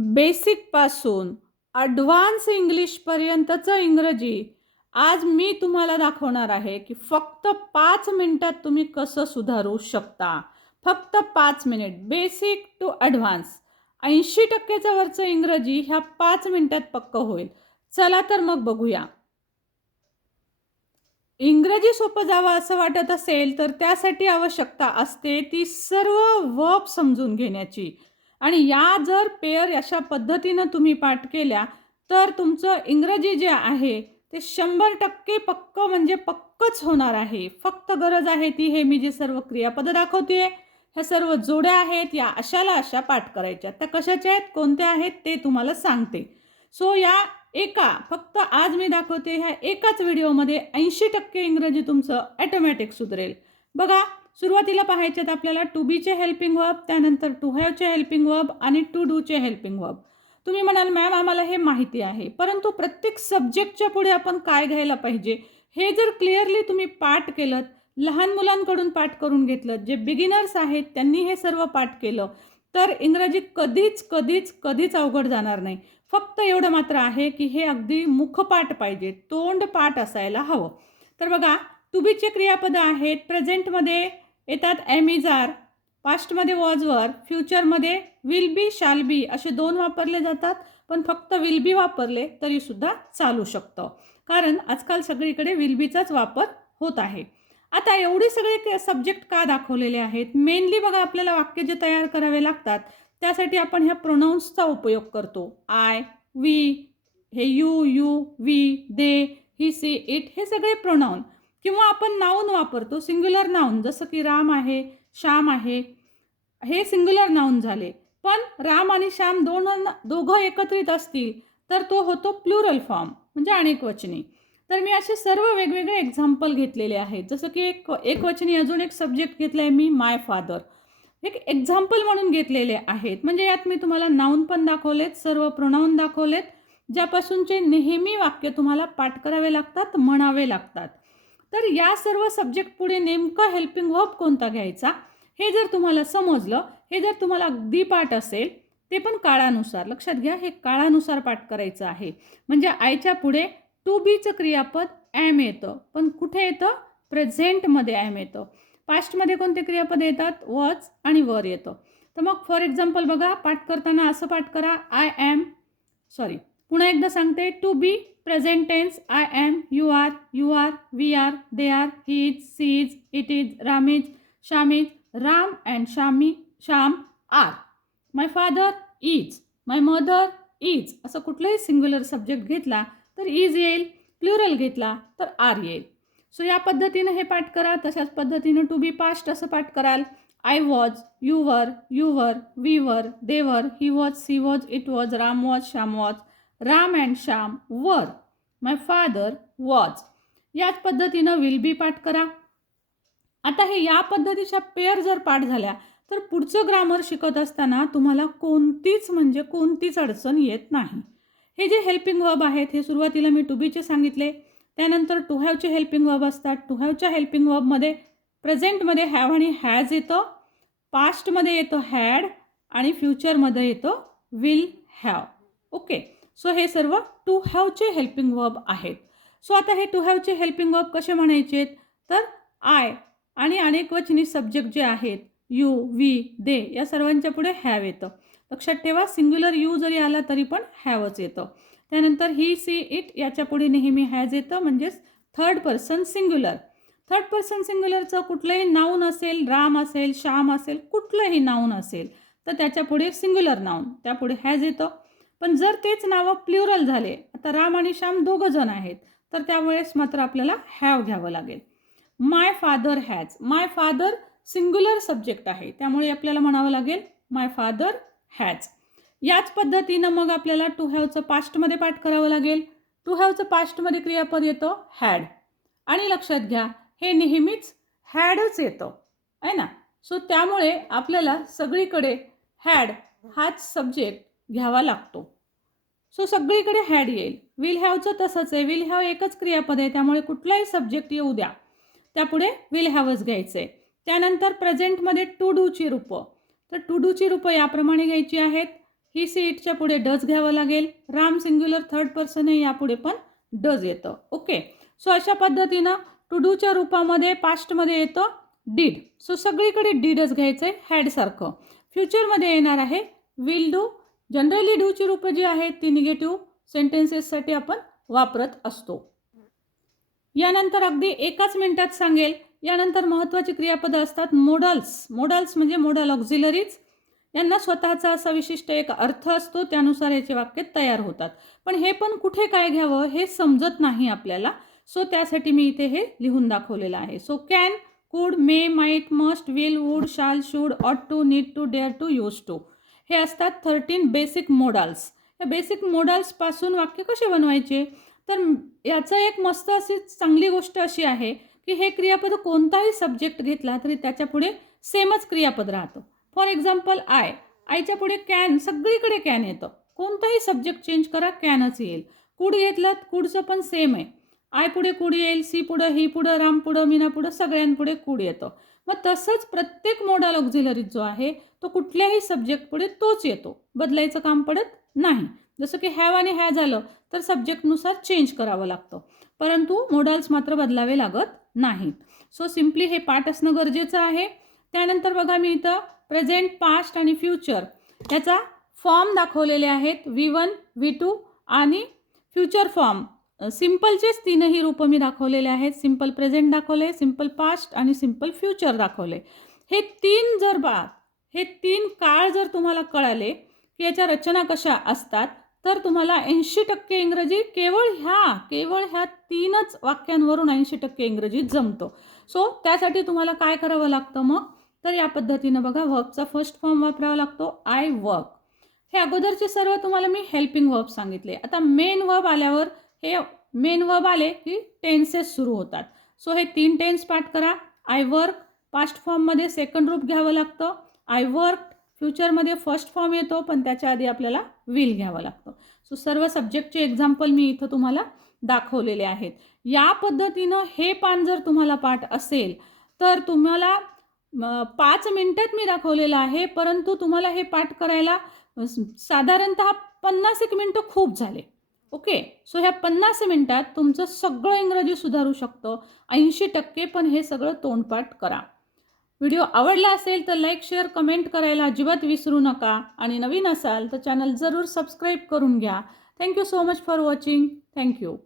Basic पासून advance English पर्यंतचं इंग्रजी आज मी तुम्हाला दाखवणार आहे की फक्त 5 मिनिटात तुम्ही कसं सुधारू शकता. फक्त 5 मिनिट बेसिक टू ॲडव्हान्स 80% वरचं इंग्रजी ह्या 5 मिनिटात पक्कं होईल. चला तर मग बघूया. इंग्रजी सोपं जावं असं वाटत असेल तर त्यासाठी आवश्यकता असते ती सर्व वर्ब समजून घेण्याची. आणि या जर पेअर अशा पद्धतीनं तुम्ही पाठ केल्या तर तुमचं इंग्रजी जे आहे ते 100% पक्कं म्हणजे पक्कंच होणार आहे. फक्त गरज आहे ती हे मी जे सर्व क्रियापदं दाखवते ह्या सर्व जोड्या आहेत या अशाला अशा पाठ करायच्या. त्या कशाच्या आहेत कोणत्या आहेत ते तुम्हाला सांगते. सो या फक्त आज मी दाखवते ह्या एकाच व्हिडिओमध्ये 80% इंग्रजी तुमचं ॲटोमॅटिक सुधरेल. बघा सुरुवातीला पाहायचे आहेत आपल्याला टू बीचे हेल्पिंग वर्ब, त्यानंतर टू हॅवचे हेल्पिंग वर्ब आणि टू डूचे हेल्पिंग वर्ब. तुम्ही म्हणाल मॅम आम्हाला हे माहिती आहे, परंतु प्रत्येक सब्जेक्टच्या पुढे आपण काय घ्यायला पाहिजे हे जर क्लिअरली तुम्ही पाठ केलं, लहान मुलांकडून पाठ करून घेतलं, जे बिगिनर्स आहेत त्यांनी हे सर्व पाठ केलं तर इंग्रजी कधीच कधीच कधीच अवघड जाणार नाही. फक्त एवढं मात्र आहे की हे अगदी मुखपाठ पाहिजे, तोंडपाठ असायला हवं. तर बघा टू बीचे क्रियापदं आहेत. प्रेझेंटमध्ये येतात एम इज आर, पास्टमध्ये वॉज वर, फ्युचरमध्ये विल बी शाल बी असे 2 वापरले जातात. पण फक्त विल बी वापरले तरीसुद्धा चालू शकतं, कारण आजकाल सगळीकडे विल बीचाच वापर होत आहे. आता एवढे सगळे सब्जेक्ट का दाखवलेले आहेत? मेनली बघा आपल्याला वाक्य जे तयार करावे लागतात त्यासाठी आपण ह्या प्रोनाउन्सचा उपयोग करतो. आय, वी, हे you, we, they, he, she, it हे सगळे प्रोनाउन. किंवा आपण नाऊन वापरतो, सिंग्युलर नाऊन, जसं की राम आहे, श्याम आहे, हे सिंग्युलर नाऊन झाले. पण राम आणि श्याम दोघं एकत्रित असतील तर तो होतो प्लुरल फॉर्म म्हणजे अनेकवचनी. तर मी असे सर्व वेगवेगळे एक्झाम्पल घेतलेले आहेत. जसं की एकवचनी अजून एक सब्जेक्ट घेतला आहे मी, माय फादर. एक एक्झाम्पल म्हणून घेतलेले आहेत. म्हणजे यात मी तुम्हाला नाऊन पण दाखवलेत, सर्व प्रोनाऊन दाखवलेत, ज्यापासूनचे नेहमी वाक्य तुम्हाला पाठ करावे लागतात, म्हणावे लागतात. तर या सर्व सब्जेक्ट पुढे नेमकं हेल्पिंग वर्ब कोणता घ्यायचा हे जर तुम्हाला समजलं, हे जर तुम्हाला अगदी पाठ असेल, ते पण काळानुसार लक्षात घ्या, हे काळानुसार पाठ करायचं आहे. म्हणजे आयच्या पुढे टू बीचं क्रियापद ॲम येतं, पण कुठे येतं? प्रेझेंटमध्ये ॲम येतं. पास्टमध्ये कोणते क्रियापद येतात? वॉज आणि वर येतं. तर मग फॉर एक्झाम्पल बघा पाठ करताना असं पाठ करा, पुन्हा एकदा सांगते, to be present tense I am, you are, we are, they are, he is, she is, it is, Ram is, Shyam is, Ram and Shyam are, my father is, my mother is. असं कुठलंही सिंग्युलर सब्जेक्ट घेतला तर इज येईल, plural घेतला तर R येईल. So या पद्धतीनं हे पाठ करा. तशाच पद्धतीनं टू बी पास्ट असं पाठ कराल, I was, you were, we were, they were, he was, she was, it was, Ram was, Shyam was, Ram and Shyam were, my father was. याच पद्धतीनं विल बी पाठ करा. आता हे या पद्धतीच्या पेअर जर पाठ झाल्या तर पुढचं ग्रामर शिकत असताना तुम्हाला कोणतीच अडचण येत नाही. हे जे हेल्पिंग वर्ब आहेत हे सुरुवातीला मी टू बीचे सांगितले, त्यानंतर टू हॅवचे हेल्पिंग वर्ब असतात. टू हॅवच्या हेल्पिंग वर्बमध्ये प्रेझेंटमध्ये हॅव आणि हॅज येतं, पास्टमध्ये येतं हॅड आणि फ्युचरमध्ये येतं विल हॅव. ओके, सो हे सर्व टू हॅवचे हेल्पिंग वर्ब आहेत. सो आता हे टू हॅवचे हेल्पिंग वर्ब कसे म्हणायचे तर आय आणि अनेकवचनी सब्जेक्ट जे आहेत यू, वी, दे या सर्वांच्या पुढे हॅव येतं. लक्षात ठेवा, सिंग्युलर यू जरी आला तरी पण हॅवच येतं. त्यानंतर ही, सी, इट याच्या पुढे नेहमी हॅज येतं, म्हणजेच third person singular. Third person सिंग्युलरचं कुठलंही नाऊन असेल, राम असेल, श्याम असेल, कुठलंही नाऊन असेल तर त्याच्या पुढे सिंग्युलर नाऊन त्यापुढे हॅज येतं. पण जर तेच नावं प्लुरल झाले, आता राम आणि श्याम दोघं जण आहेत तर त्यावेळेस मात्र आपल्याला हॅव घ्यावं लागेल. My father has, my father singular subject आहे त्यामुळे आपल्याला म्हणावं लागेल माय फादर हॅज. याच पद्धतीनं मग आपल्याला टू हॅवचं पास्टमध्ये पाठ करावं लागेल. टू हॅवचं पास्टमध्ये क्रियापद येतं हॅड आणि लक्षात घ्या हे नेहमीच हॅडच येतं आहे ना. सो त्यामुळे आपल्याला सगळीकडे हॅड हाच सब्जेक्ट घ्यावा लागतो. सो सगळीकडे हॅड येईल. विल हॅवचं तसंच आहे, विल हॅव एकच क्रियापद आहे त्यामुळे कुठलाही सब्जेक्ट येऊ द्या त्यापुढे विल हॅवच घ्यायचं आहे. त्यानंतर प्रेझेंटमध्ये टू डूची रूपं, तर टू डूची रूपं याप्रमाणे घ्यायची आहेत. ही सी इटच्या पुढे डज घ्यावं लागेल. राम सिंग्युलर थर्ड पर्सन आहे, यापुढे पण डज येतं. ओके. सो अशा पद्धतीनं टू डूच्या रूपामध्ये पास्टमध्ये येतं डीड. सो सगळीकडे डीडच घ्यायचं आहे हॅडसारखं. फ्युचरमध्ये येणार आहे विल डू. जनरली डूची रूपं जी आहेत ती निगेटिव्ह सेंटेन्सेससाठी आपण वापरत असतो. यानंतर अगदी एकाच मिनिटात सांगेल, यानंतर महत्त्वाची क्रियापदं असतात मोडल्स. मोडल्स म्हणजे मोडल ऑक्झिलरीज. यांना स्वतःचा असा विशिष्ट एक अर्थ असतो, त्यानुसार याचे वाक्य तयार होतात. पण हे पण कुठे काय घ्यावं हे समजत नाही आपल्याला. सो त्यासाठी मी इथे हे लिहून दाखवलेलं आहे. So can, could, may, might, must, will, would, shall, should, ought to, need to, dare to, use to हे असतात 13 बेसिक मोडल्स. या बेसिक मोडल्सपासून वाक्य कसे बनवायचे? तर याचं एक मस्त अशी चांगली गोष्ट अशी आहे की हे क्रियापद कोणताही सब्जेक्ट घेतला तरी त्याच्या पुढे सेमच क्रियापद राहतं. फॉर एक्झाम्पल आयच्या पुढे कॅन, सगळीकडे कॅन येतं. कोणताही सब्जेक्ट चेंज करा कॅनच येईल. कुड घेतलं, कुडचं पण सेम आहे. आय पुढे कुड येईल, सी पुढं, ही पुढं, राम पुढं, मीना पुढं, सगळ्यांपुढे कुड येतं. मग तसंच प्रत्येक मोडल ऑक्झिलरी जो आहे तो कुठल्याही सब्जेक्ट पुढे तोच येतो, बदलायचं काम पडत नाही. जसं की हॅव आणि हॅ झालं तर सब्जेक्टनुसार चेंज करावं लागतं, परंतु मोडल्स मात्र बदलावे लागत नाहीत. सो सिम्पली हे पाठ असणं गरजेचं आहे. त्यानंतर बघा मी इथं प्रेझेंट, पास्ट आणि फ्युचर याचा फॉर्म दाखवलेले आहेत. V1, V2 आणि फ्युचर फॉर्म. सिम्पलचेच तीनही रूपं मी दाखवलेले आहेत. सिम्पल प्रेझेंट दाखवले, सिम्पल पास्ट आणि सिम्पल फ्युचर दाखवले. हे तीन काळ जर तुम्हाला कळाले की याच्या रचना कशा असतात तर तुम्हाला 80% इंग्रजी केवळ ह्या तीनच वाक्यांवरून 80% इंग्रजी जमतं. सो त्यासाठी तुम्हाला काय करावं लागतं मग? तर या पद्धतीनं बघा, वर्बचा फर्स्ट फॉर्म वापरावा लागतो आय वर्क. हे अगोदरचे सर्व तुम्हाला मी हेल्पिंग वर्ब सांगितले. आता मेन वर्ब आल्यावर हे मेन वर्ब आले की टेन्सेस सुरू होतात. सो हे 3 टेन्स पाठ करा. आय वर्क पास्ट फॉर्ममध्ये सेकंड रूप घ्यावं लागतं. आय वर्क फ्युचरमध्ये फर्स्ट फॉर्म येतो, पण त्याच्या आधी आपल्याला विल घ्यावं लागतं. सो सर्व सब्जेक्टचे एक्झाम्पल मी इथं तुम्हाला दाखवलेले आहेत. या पद्धतीनं हे पान जर तुम्हाला पाठ असेल तर तुम्हाला 5 मिनिटात मी दाखवलेलं आहे, परंतु तुम्हाला हे पाठ करायला साधारणतः 50 मिनिटं खूप झाले. ओके. सो ह्या 50 मिनिटात तुमचं सगळं इंग्रजी सुधारू शकतं 80%. पण हे सगळं तोंडपाठ करा. व्हिडिओ आवडला असेल तर लाईक, शेअर, कमेंट करायला अजिबात विसरू नका. आणि नवीन असाल तर चॅनल जरूर सबस्क्राईब करून घ्या. Thank you so much for watching. Thank you.